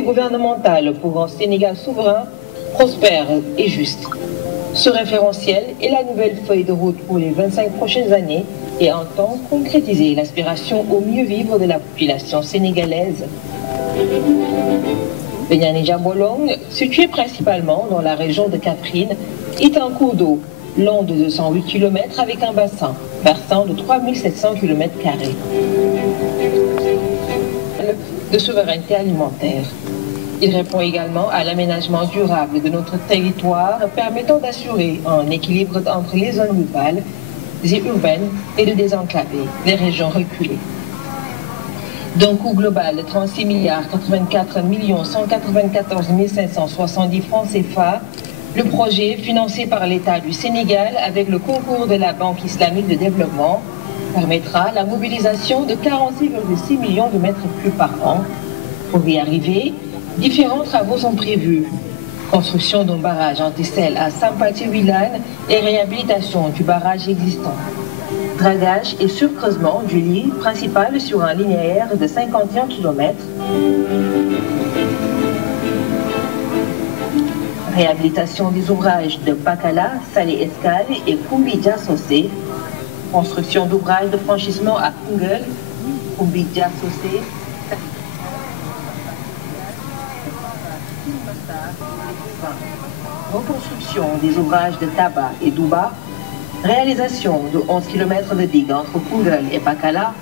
Gouvernementale pour un Sénégal souverain, prospère et juste. Ce référentiel est la nouvelle feuille de route pour les 25 prochaines années et entend concrétiser l'aspiration au mieux vivre de la population sénégalaise. Le Niani Jambolong, situé principalement dans la région de Kaffrine, est un cours d'eau long de 208 km avec un bassin versant de 3700 km². De souveraineté alimentaire. Il répond également à l'aménagement durable de notre territoire, permettant d'assurer un équilibre entre les zones rurales et urbaines et de désenclaver les régions reculées. D'un coût global de 36 84 194 570 francs CFA, le projet, financé par l'État du Sénégal avec le concours de la Banque islamique de développement, permettra la mobilisation de 46,6 millions de mètres cubes par an. Pour y arriver, différents travaux sont prévus. Construction d'un barrage anti-sel à Sampati-Wilane et réhabilitation du barrage existant. Dragage et surcreusement du lit principal sur un linéaire de 51 km. Réhabilitation des ouvrages de Pakala, Salé-Escale et Koumbi-Dia-Sossé. Construction d'ouvrages de franchissement à Koungheul, Koumbi-Dia-Sossé. Reconstruction des ouvrages de Taba et Douba. Réalisation de 11 km de digues entre Koungheul et Pakala.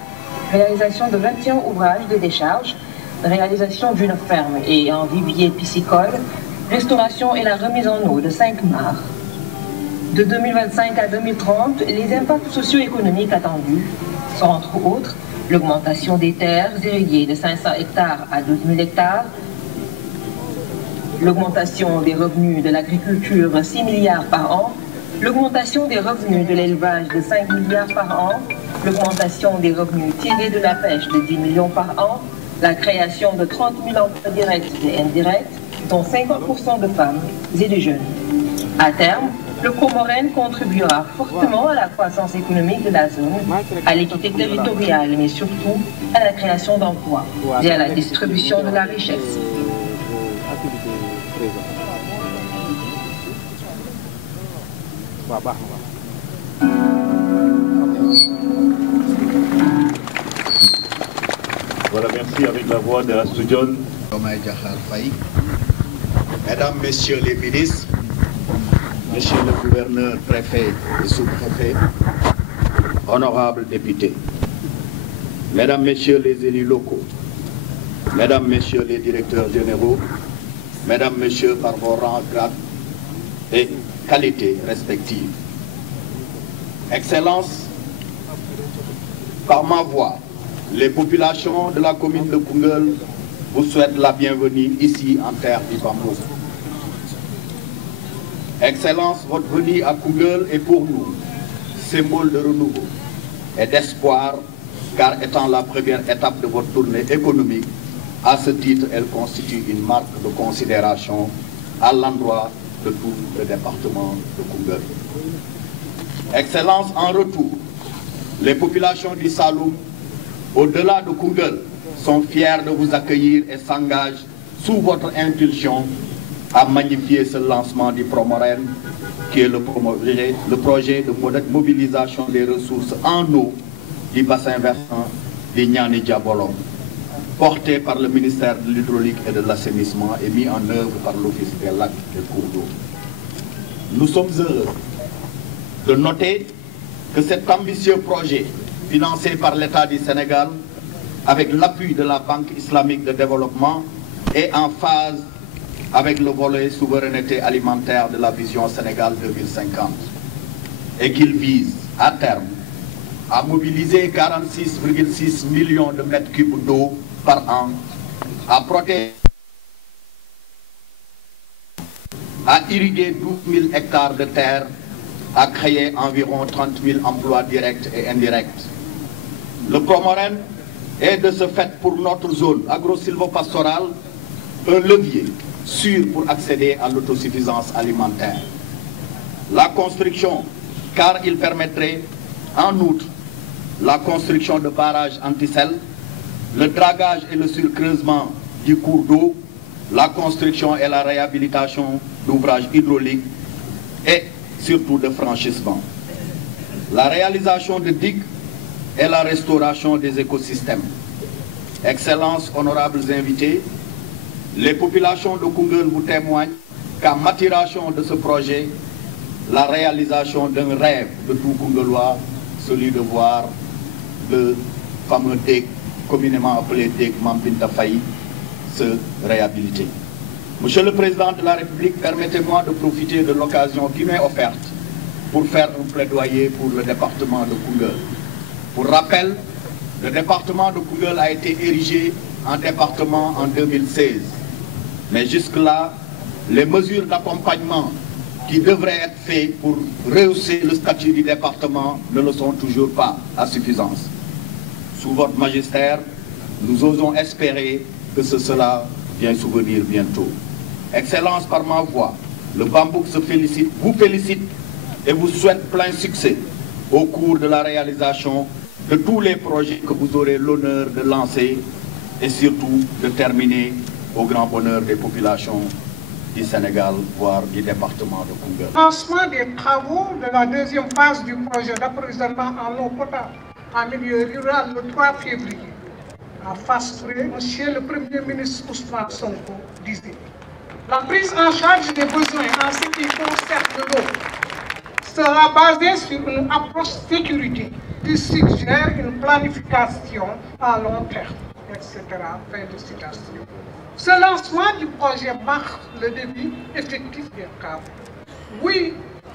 Réalisation de 21 ouvrages de décharge. Réalisation d'une ferme et un vivier piscicole. Restauration et la remise en eau de 5 mares. De 2025 à 2030, les impacts socio-économiques attendus sont entre autres l'augmentation des terres irriguées de 500 hectares à 12 000 hectares, l'augmentation des revenus de l'agriculture 6 milliards par an, l'augmentation des revenus de l'élevage de 5 milliards par an, l'augmentation des revenus tirés de la pêche de 10 millions par an, la création de 30 000 emplois directs et indirects, dont 50% de femmes et de jeunes. À terme, le Comorène contribuera fortement à la croissance économique de la zone, à l'équité territoriale, mais surtout à la création d'emplois et à la distribution de la richesse. Voilà, merci avec la voix de la Soudione. Mesdames, Messieurs les ministres, Monsieur le gouverneur, préfet et sous-préfet, honorables députés, Mesdames, Messieurs les élus locaux, Mesdames, Messieurs les directeurs généraux, Mesdames, Messieurs par vos rangs, grades et qualités respectives, Excellences, par ma voix, les populations de la commune de Koungheul vous souhaitent la bienvenue ici en terre du Bambou. Excellence, votre venue à Koungheul est pour nous symbole de renouveau et d'espoir, car étant la première étape de votre tournée économique, à ce titre, elle constitue une marque de considération à l'endroit de tout le département de Koungheul. Excellence, en retour, les populations du Saloum, au-delà de Koungheul, sont fiers de vous accueillir et s'engagent sous votre impulsion à magnifier ce lancement du Promoren, qui est le projet de mobilisation des ressources en eau du bassin versant des Niani Diabolom, porté par le ministère de l'Hydraulique et de l'Assainissement et mis en œuvre par l'Office des lacs et cours d'eau. Nous sommes heureux de noter que cet ambitieux projet, financé par l'État du Sénégal, avec l'appui de la Banque islamique de développement, est en phase avec le volet souveraineté alimentaire de la vision Sénégal 2050 et qu'il vise à terme à mobiliser 46,6 millions de mètres cubes d'eau par an, à protéger, à irriguer 12 000 hectares de terre, à créer environ 30 000 emplois directs et indirects. Le Promoren est de ce fait pour notre zone agro-silvopastorale un levier sûr pour accéder à l'autosuffisance alimentaire. La construction, car il permettrait en outre la construction de barrages anti-sel, le dragage et le surcreusement du cours d'eau, la construction et la réhabilitation d'ouvrages hydrauliques et surtout de franchissement. La réalisation de digues et la restauration des écosystèmes. Excellences, honorables invités, les populations de Koungheul vous témoignent qu'à maturation de ce projet, la réalisation d'un rêve de tout Koungheulois, celui de voir le fameux DEC, communément appelé DEC Mampinta Faye, se réhabiliter. Monsieur le Président de la République, permettez-moi de profiter de l'occasion qui m'est offerte pour faire un plaidoyer pour le département de Koungheul. Pour rappel, le département de Koungheul a été érigé en département en 2016. Mais jusque-là, les mesures d'accompagnement qui devraient être faites pour rehausser le statut du département ne le sont toujours pas à suffisance. Sous votre magistère, nous osons espérer que cela vient souvenir bientôt. Excellence, par ma voix, le Bambouk vous félicite et vous souhaite plein succès au cours de la réalisation de tous les projets que vous aurez l'honneur de lancer et surtout de terminer au grand bonheur des populations du Sénégal, voire du département de Koungheul. Lancement des travaux de la deuxième phase du projet d'approvisionnement en eau potable en milieu rural le 3 février. À Fass Touré, Monsieur le Premier ministre Ousmane Sonko disait: la prise en charge des besoins en ce qui concerne l'eau sera basée sur une approche sécurité qui suggère une planification à long terme, etc. Fin de citation. Ce lancement du projet marque le début effectif des travaux. Oui,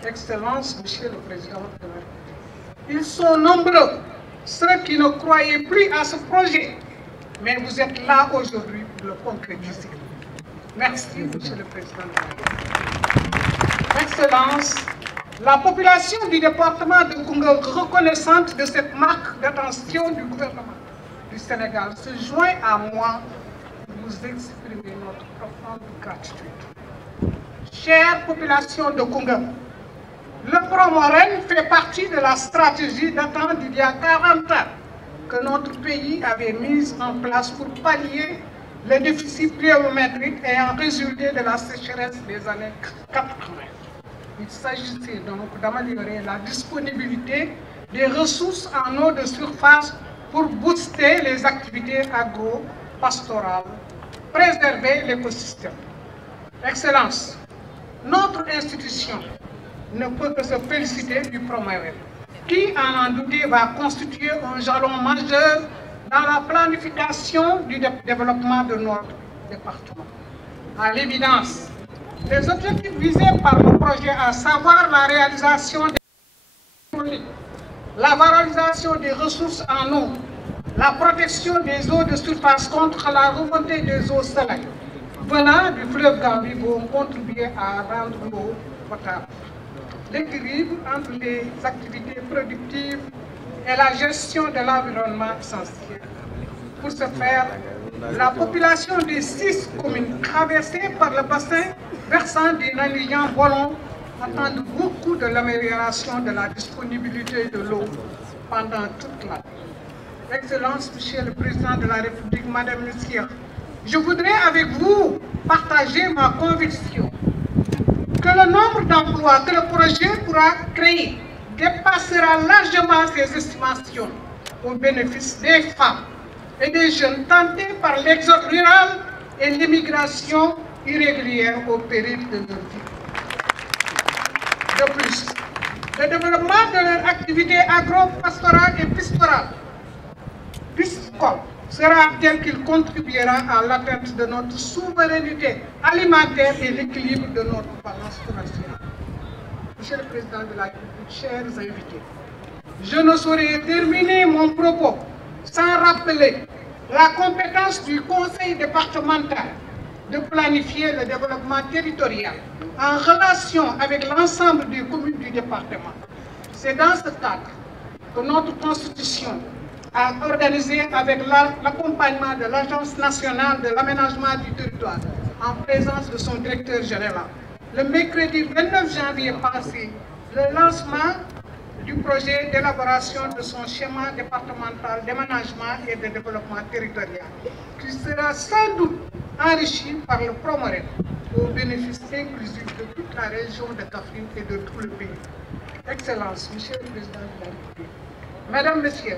Excellence, Monsieur le Président de la République, ils sont nombreux, ceux qui ne croyaient plus à ce projet, mais vous êtes là aujourd'hui pour le concrétiser. Merci, Monsieur le Président de la République. Excellence, la population du département de Koungheul, reconnaissante de cette marque d'attention du gouvernement du Sénégal, se joint à moi pour vous exprimer notre profonde gratitude. Chère population de Koungheul, le Promoren fait partie de la stratégie datant d'il y a 40 ans que notre pays avait mise en place pour pallier le déficit pluviométrique ayant résulté de la sécheresse des années 80. Il s'agissait donc d'améliorer la disponibilité des ressources en eau de surface pour booster les activités agro-pastorales, préserver l'écosystème. Excellence, notre institution ne peut que se féliciter du Promoren, qui, à en douter, va constituer un jalon majeur dans la planification du développement de notre département. À l'évidence, les objectifs visés par le projet, à savoir la réalisation la valorisation des ressources en eau, la protection des eaux de surface contre la remontée des eaux salées venant du fleuve Gambie, vont contribuer à rendre l'eau potable. L'équilibre entre les activités productives et la gestion de l'environnement essentiel. Pour ce faire, la population des 6 communes traversées par le bassin versant du Naniyan-Bolon attendent beaucoup de l'amélioration de la disponibilité de l'eau pendant toute l'année. Excellence, Monsieur le Président de la République, Madame, Monsieur, je voudrais avec vous partager ma conviction que le nombre d'emplois que le projet pourra créer dépassera largement ses estimations au bénéfice des femmes et des jeunes tentés par l'exode rural et l'immigration irrégulière au péril de leur vie. De plus, le développement de leur activité agro-pastorale et piscicole sera tel qu'il contribuera à l'atteinte de notre souveraineté alimentaire et l'équilibre de notre balance commerciale. Monsieur le Président de la République, chers invités, je ne saurais terminer mon propos sans rappeler la compétence du Conseil départemental de planifier le développement territorial en relation avec l'ensemble des communes du département. C'est dans ce cadre que notre Constitution a organisé avec l'accompagnement de l'Agence nationale de l'aménagement du territoire en présence de son directeur général. Le mercredi 29 janvier passé, le lancement du projet d'élaboration de son schéma départemental d'aménagement et de développement territorial, qui sera sans doute enrichi par le Promorel au bénéfice inclusif de toute la région de Kaffrine et de tout le pays. Excellence, Monsieur le Président de la République, Mesdames, Messieurs,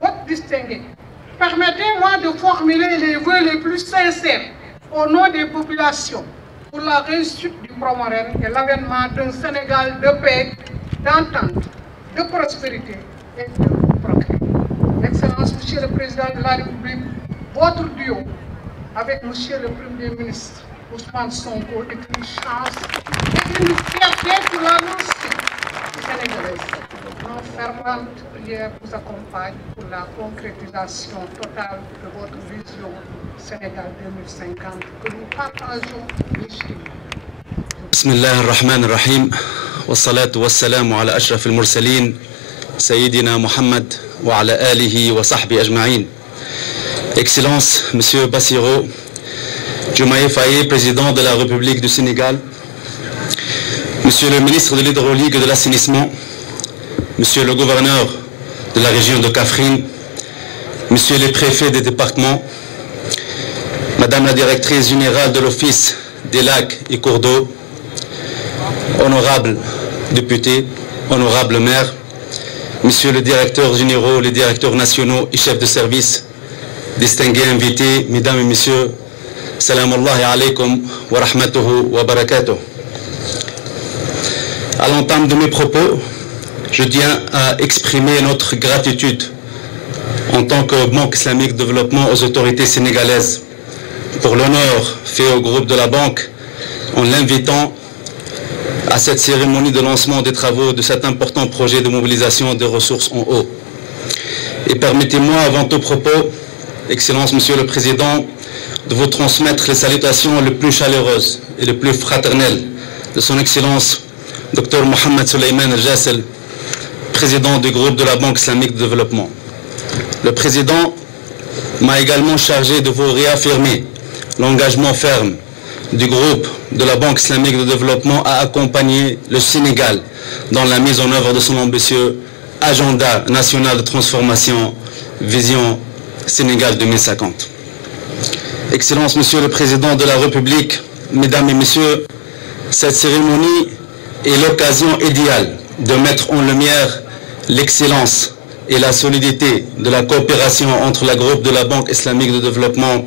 hôtes distingués, permettez-moi de formuler les vœux les plus sincères au nom des populations pour la réussite du Promorel et l'avènement d'un Sénégal de paix, d'entente, de prospérité et de progrès. Excellence, Monsieur le Président de la République, votre duo avec Monsieur le Premier ministre Ousmane Sonko est une chance et une fierté pour la nation sénégalaise. Nos ferventes prières vous accompagnent pour la concrétisation totale de votre vision Sénégal 2050 que nous partageons légitimement. Bismillah ar-Rahman ar-Rahim. والصلاة والسلام على أشرف المرسلين سيدنا محمد وعلى آله وصحبه أجمعين. Excellence, Monsieur Bassirou Diomaye Faye, président de la République du Sénégal, Monsieur le ministre de l'Hydraulique et de l'Assainissement, Monsieur le gouverneur de la région de Kaffrine, Monsieur le préfet des départements, Madame la directrice générale de l'Office des lacs et cours d'eau, honorables députés, honorables maires, Monsieur le directeur général, les directeurs nationaux et chefs de service, distingués invités, Mesdames et Messieurs, Salam Allah alaykum wa rahmatuhu wa barakatuh. À l'entame de mes propos, je tiens à exprimer notre gratitude en tant que Banque islamique de développement aux autorités sénégalaises pour l'honneur fait au groupe de la banque en l'invitant à cette cérémonie de lancement des travaux de cet important projet de mobilisation des ressources en eau. Et permettez-moi, avant tout propos, Excellence, Monsieur le Président, de vous transmettre les salutations les plus chaleureuses et les plus fraternelles de Son Excellence, Dr Mohamed Souleymane El-Jassel, président du groupe de la Banque islamique de développement. Le Président m'a également chargé de vous réaffirmer l'engagement ferme du groupe de la Banque islamique de développement à accompagner le Sénégal dans la mise en œuvre de son ambitieux agenda national de transformation, vision Sénégal 2050. Excellence, Monsieur le Président de la République, Mesdames et Messieurs, cette cérémonie est l'occasion idéale de mettre en lumière l'excellence et la solidité de la coopération entre le groupe de la Banque islamique de développement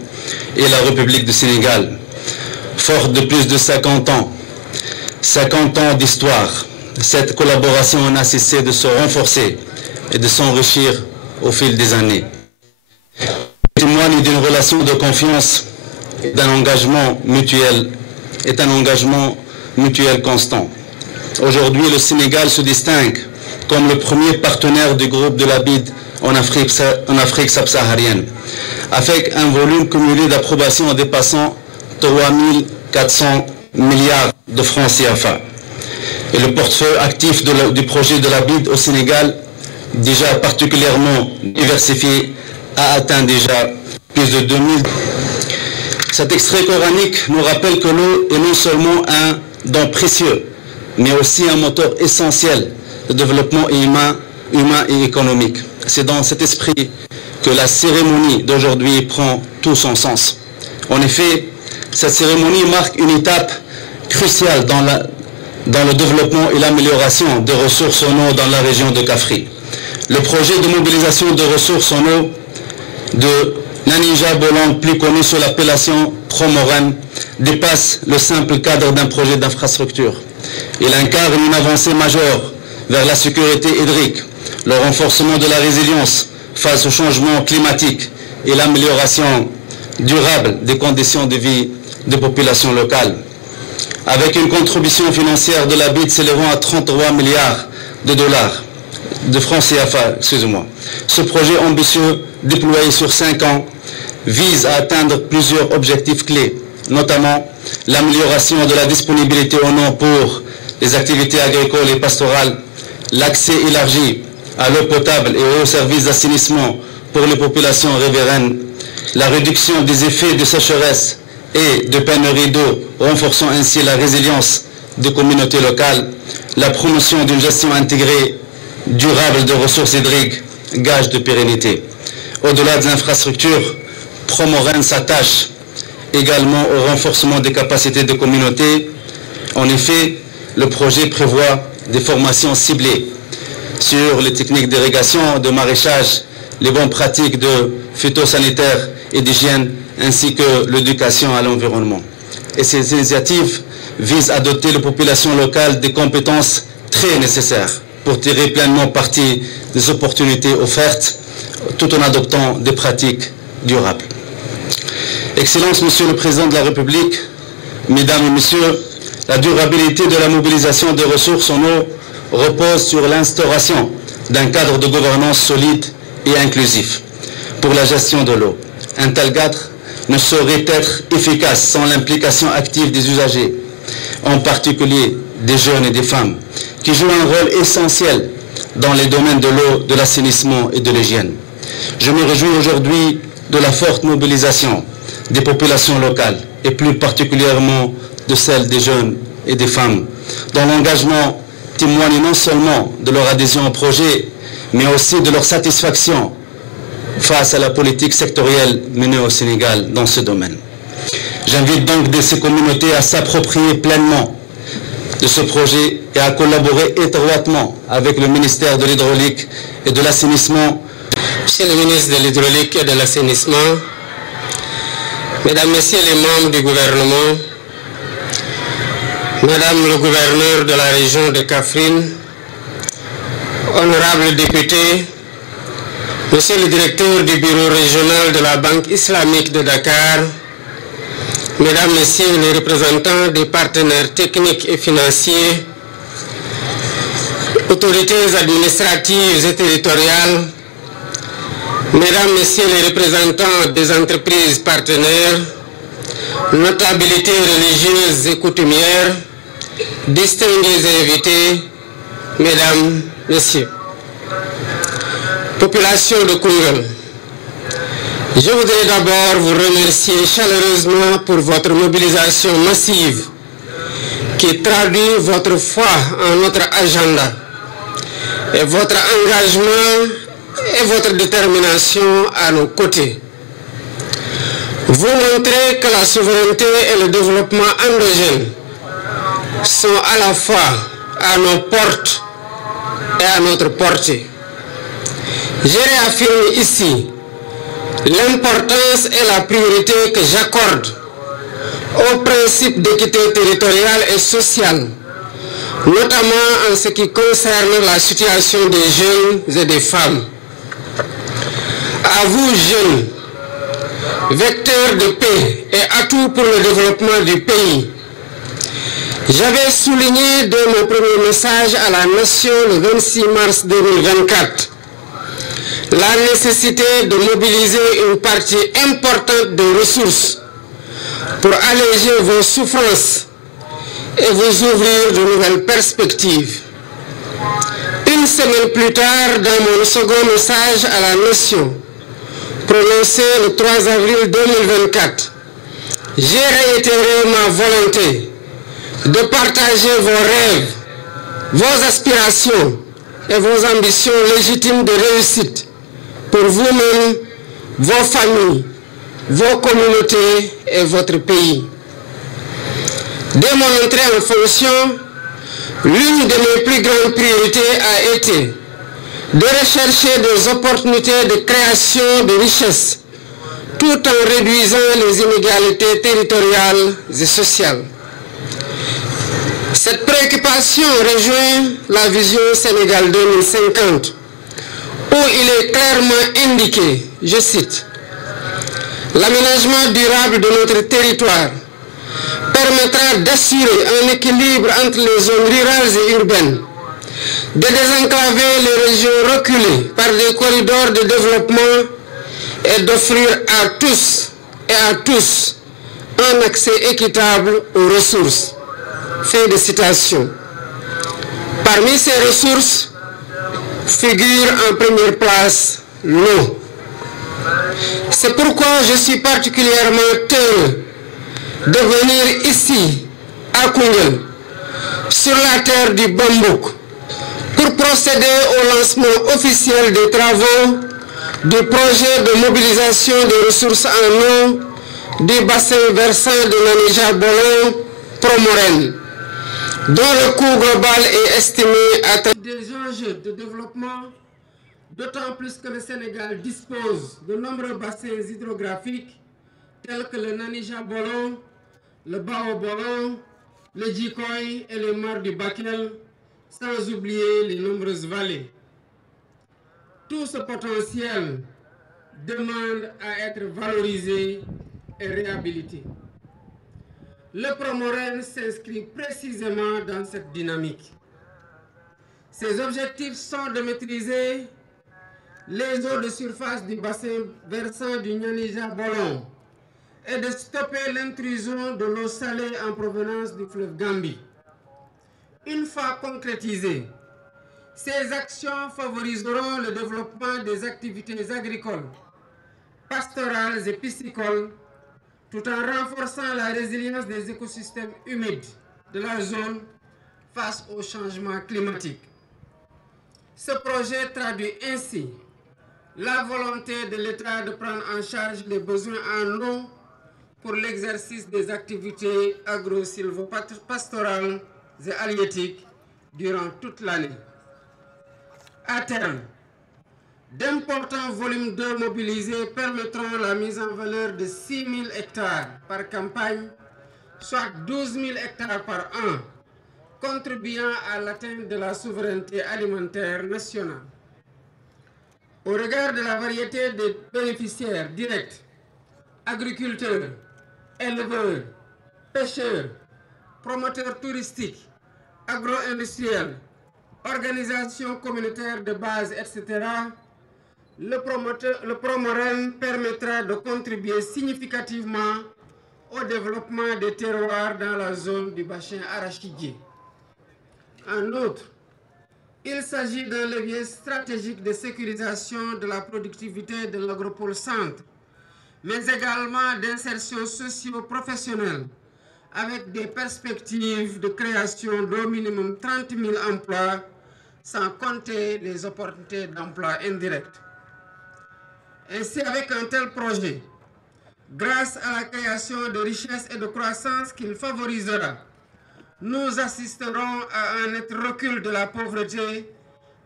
et la République du Sénégal. Forte de plus de 50 ans d'histoire, cette collaboration n'a cessé de se renforcer et de s'enrichir au fil des années. Elle témoigne d'une relation de confiance et d'un engagement mutuel constant. Aujourd'hui, le Sénégal se distingue comme le premier partenaire du groupe de la BID en Afrique subsaharienne, avec un volume cumulé d'approbation dépassant 3400 milliards de francs CFA. Et le portefeuille actif du projet de la BID au Sénégal, déjà particulièrement diversifié, a atteint déjà plus de 2000. Cet extrait coranique nous rappelle que l'eau est non seulement un don précieux, mais aussi un moteur essentiel de développement humain et économique. C'est dans cet esprit que la cérémonie d'aujourd'hui prend tout son sens. En effet, cette cérémonie marque une étape cruciale dans le développement et l'amélioration des ressources en eau dans la région de Kafri. Le projet de mobilisation de ressources en eau de Naninja Bolang, plus connu sous l'appellation Promoren, dépasse le simple cadre d'un projet d'infrastructure. Il incarne une avancée majeure vers la sécurité hydrique, le renforcement de la résilience face au changement climatique et l'amélioration durable des conditions de vie des populations locales. Avec une contribution financière de la BID s'élevant à 33 milliards de dollars, de francs CFA, excusez-moi. Ce projet ambitieux, déployé sur 5 ans, vise à atteindre plusieurs objectifs clés, notamment l'amélioration de la disponibilité en eau pour les activités agricoles et pastorales, l'accès élargi à l'eau potable et aux services d'assainissement pour les populations riveraines, la réduction des effets de sécheresse et de pénurie d'eau, renforçant ainsi la résilience des communautés locales, la promotion d'une gestion intégrée durable de ressources hydriques, gage de pérennité. Au-delà des infrastructures, Promoren s'attache également au renforcement des capacités des communautés. En effet, le projet prévoit des formations ciblées sur les techniques d'irrigation, de maraîchage, les bonnes pratiques de phytosanitaire et d'hygiène, ainsi que l'éducation à l'environnement. Et ces initiatives visent à doter les populations locales des compétences très nécessaires pour tirer pleinement parti des opportunités offertes, tout en adoptant des pratiques durables. Excellence, Monsieur le Président de la République, Mesdames et Messieurs, la durabilité de la mobilisation des ressources en eau repose sur l'instauration d'un cadre de gouvernance solide et inclusif pour la gestion de l'eau. Un tel cadre ne saurait être efficace sans l'implication active des usagers, en particulier des jeunes et des femmes, qui jouent un rôle essentiel dans les domaines de l'eau, de l'assainissement et de l'hygiène. Je me réjouis aujourd'hui de la forte mobilisation des populations locales, et plus particulièrement de celle des jeunes et des femmes, dont l'engagement témoigne non seulement de leur adhésion au projet, mais aussi de leur satisfaction face à la politique sectorielle menée au Sénégal dans ce domaine. J'invite donc ces communautés à s'approprier pleinement de ce projet et à collaborer étroitement avec le ministère de l'Hydraulique et de l'Assainissement. Monsieur le ministre de l'Hydraulique et de l'Assainissement, Mesdames, Messieurs les membres du gouvernement, Madame le gouverneur de la région de Kaffrine, honorables députés, Monsieur le directeur du bureau régional de la Banque islamique de Dakar, Mesdames, Messieurs les représentants des partenaires techniques et financiers, autorités administratives et territoriales, Mesdames, Messieurs les représentants des entreprises partenaires, notabilités religieuses et coutumières, distingués invités, Mesdames, Messieurs. Population de Koungheul, je voudrais d'abord vous remercier chaleureusement pour votre mobilisation massive qui traduit votre foi en notre agenda et votre engagement et votre détermination à nos côtés. Vous montrez que la souveraineté et le développement endogène sont à la fois à nos portes et à notre portée. Je réaffirme ici l'importance et la priorité que j'accorde au principe d'équité territoriale et sociale, notamment en ce qui concerne la situation des jeunes et des femmes. À vous, jeunes, vecteurs de paix et atouts pour le développement du pays, j'avais souligné dans mon premier message à la Nation le 26 mars 2024 la nécessité de mobiliser une partie importante des ressources pour alléger vos souffrances et vous ouvrir de nouvelles perspectives. Une semaine plus tard, dans mon second message à la Nation, prononcé le 3 avril 2024, j'ai réitéré ma volonté de partager vos rêves, vos aspirations et vos ambitions légitimes de réussite pour vous-même, vos familles, vos communautés et votre pays. Dès mon entrée en fonction, l'une de mes plus grandes priorités a été de rechercher des opportunités de création de richesses, tout en réduisant les inégalités territoriales et sociales. Cette préoccupation rejoint la vision Sénégal 2050, où il est clairement indiqué, je cite, « L'aménagement durable de notre territoire permettra d'assurer un équilibre entre les zones rurales et urbaines, de désenclaver les régions reculées par des corridors de développement et d'offrir à tous et à tous un accès équitable aux ressources. » Fin de citation. Parmi ces ressources figure en première place l'eau. C'est pourquoi je suis particulièrement heureux de venir ici, à Koungheul, sur la terre du Bambouk, pour procéder au lancement officiel des travaux du projet de mobilisation des ressources en eau du bassin versant de Nanija-Bolon Promoren, dont le coût global est estimé à des enjeux de développement, d'autant plus que le Sénégal dispose de nombreux bassins hydrographiques tels que le Nanija-Bolon, le Bao-Bolon, le Djikoy et les mares du Bakel, sans oublier les nombreuses vallées. Tout ce potentiel demande à être valorisé et réhabilité. Le Promoren s'inscrit précisément dans cette dynamique. Ses objectifs sont de maîtriser les eaux de surface du bassin versant du Nanija-Bolon et de stopper l'intrusion de l'eau salée en provenance du fleuve Gambie. Une fois concrétisées, ces actions favoriseront le développement des activités agricoles, pastorales et piscicoles, tout en renforçant la résilience des écosystèmes humides de la zone face au changement climatique. Ce projet traduit ainsi la volonté de l'État de prendre en charge les besoins en eau pour l'exercice des activités agro-sylvo-pastorales et halieutiques durant toute l'année. À terme, d'importants volumes d'eau mobilisés permettront la mise en valeur de 6 000 hectares par campagne, soit 12 000 hectares par an, contribuant à l'atteinte de la souveraineté alimentaire nationale. Au regard de la variété des bénéficiaires directs, agriculteurs, éleveurs, pêcheurs, promoteurs touristiques, agro-industriels, organisations communautaires de base, etc., le Promoren permettra de contribuer significativement au développement des terroirs dans la zone du bassin arachidier. En outre, il s'agit d'un levier stratégique de sécurisation de la productivité de l'agropole centre, mais également d'insertion socio-professionnelle, avec des perspectives de création d'au minimum 30 000 emplois, sans compter les opportunités d'emploi indirects. Ainsi, avec un tel projet, grâce à la création de richesses et de croissance qu'il favorisera, nous assisterons à un net recul de la pauvreté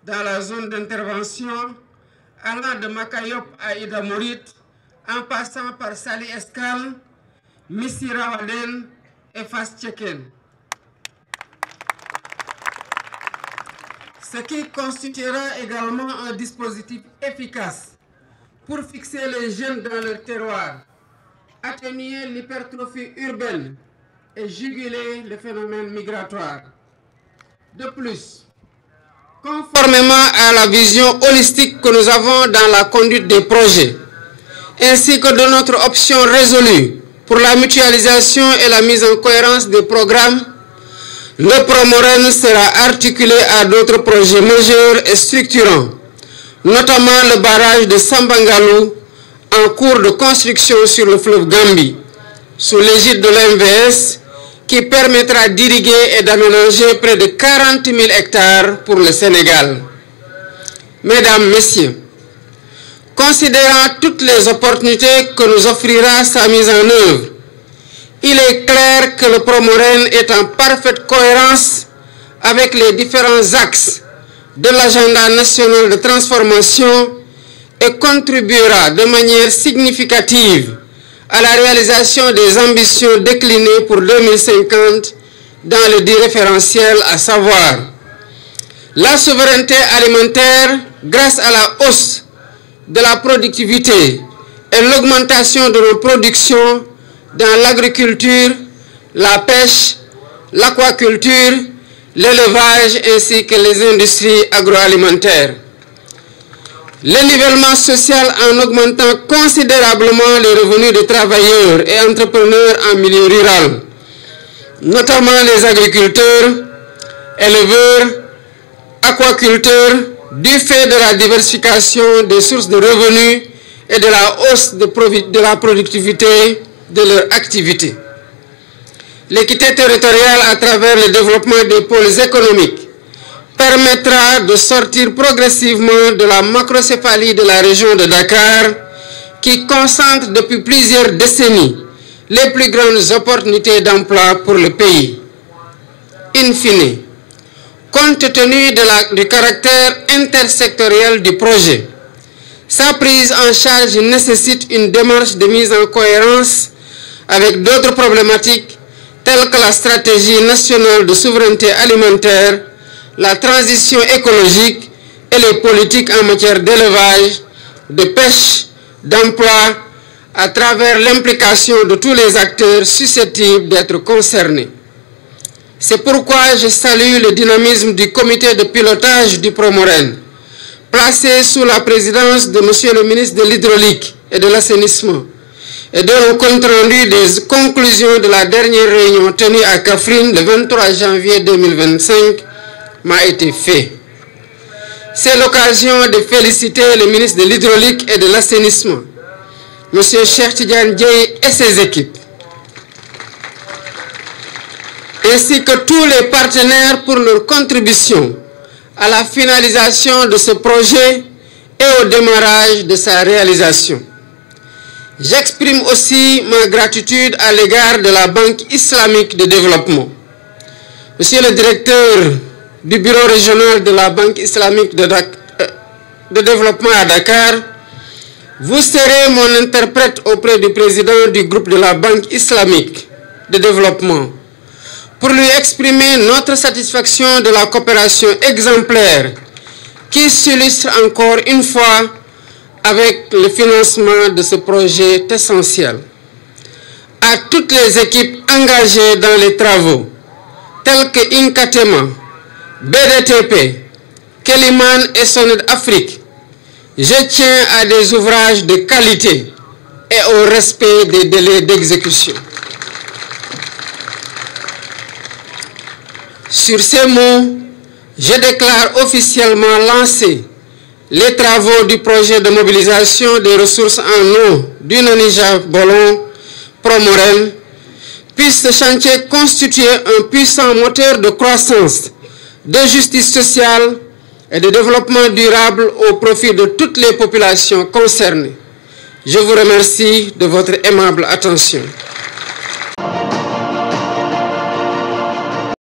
dans la zone d'intervention, allant de Makayop à Ida Morit, en passant par Sali Escale, Missirawaden et Fas Tcheken. Ce qui constituera également un dispositif efficace pour fixer les jeunes dans leur terroir, atténuer l'hypertrophie urbaine et juguler le phénomène migratoire. De plus, conformément à la vision holistique que nous avons dans la conduite des projets, ainsi que de notre option résolue pour la mutualisation et la mise en cohérence des programmes, le Promoren sera articulé à d'autres projets majeurs et structurants, notamment le barrage de Sambangalou en cours de construction sur le fleuve Gambie, sous l'égide de l'MVS, qui permettra d'irriguer et d'aménager près de 40 000 hectares pour le Sénégal. Mesdames, Messieurs, Considérant toutes les opportunités que nous offrira sa mise en œuvre, il est clair que le Promoren est en parfaite cohérence avec les différents axes de l'agenda national de transformation et contribuera de manière significative à la réalisation des ambitions déclinées pour 2050 dans le dit référentiel, à savoir la souveraineté alimentaire grâce à la hausse de la productivité et l'augmentation de nos productions dans l'agriculture, la pêche, l'aquaculture, l'élevage ainsi que les industries agroalimentaires. Le nivellement social en augmentant considérablement les revenus des travailleurs et entrepreneurs en milieu rural, notamment les agriculteurs, éleveurs, aquaculteurs, du fait de la diversification des sources de revenus et de la hausse de la productivité de leur activité. L'équité territoriale à travers le développement des pôles économiques permettra de sortir progressivement de la macrocéphalie de la région de Dakar qui concentre depuis plusieurs décennies les plus grandes opportunités d'emploi pour le pays. In fine, compte tenu du caractère intersectoriel du projet, sa prise en charge nécessite une démarche de mise en cohérence avec d'autres problématiques telles que la stratégie nationale de souveraineté alimentaire, la transition écologique et les politiques en matière d'élevage, de pêche, d'emploi, à travers l'implication de tous les acteurs susceptibles d'être concernés. C'est pourquoi je salue le dynamisme du comité de pilotage du Promoren, placé sous la présidence de M. le ministre de l'Hydraulique et de l'Assainissement, et dont le compte rendu des conclusions de la dernière réunion tenue à Kaffrine le 23 janvier 2025 m'a été fait. C'est l'occasion de féliciter le ministre de l'Hydraulique et de l'Assainissement, M. Cheikh Tidiane Dièye et ses équipes, ainsi que tous les partenaires pour leur contribution à la finalisation de ce projet et au démarrage de sa réalisation. J'exprime aussi ma gratitude à l'égard de la Banque islamique de développement. Monsieur le directeur du bureau régional de la Banque islamique de développement à Dakar, vous serez mon interprète auprès du président du groupe de la Banque islamique de développement pour lui exprimer notre satisfaction de la coopération exemplaire qui s'illustre encore une fois avec le financement de ce projet essentiel. À toutes les équipes engagées dans les travaux, telles que Inkatema, BDTP, Keliman et Soned Afrique, je tiens à des ouvrages de qualité et au respect des délais d'exécution. Sur ces mots, je déclare officiellement lancer les travaux du projet de mobilisation des ressources en eau du Nanija Bolon Promoren, puisse ce chantier constituer un puissant moteur de croissance, de justice sociale et de développement durable au profit de toutes les populations concernées. Je vous remercie de votre aimable attention.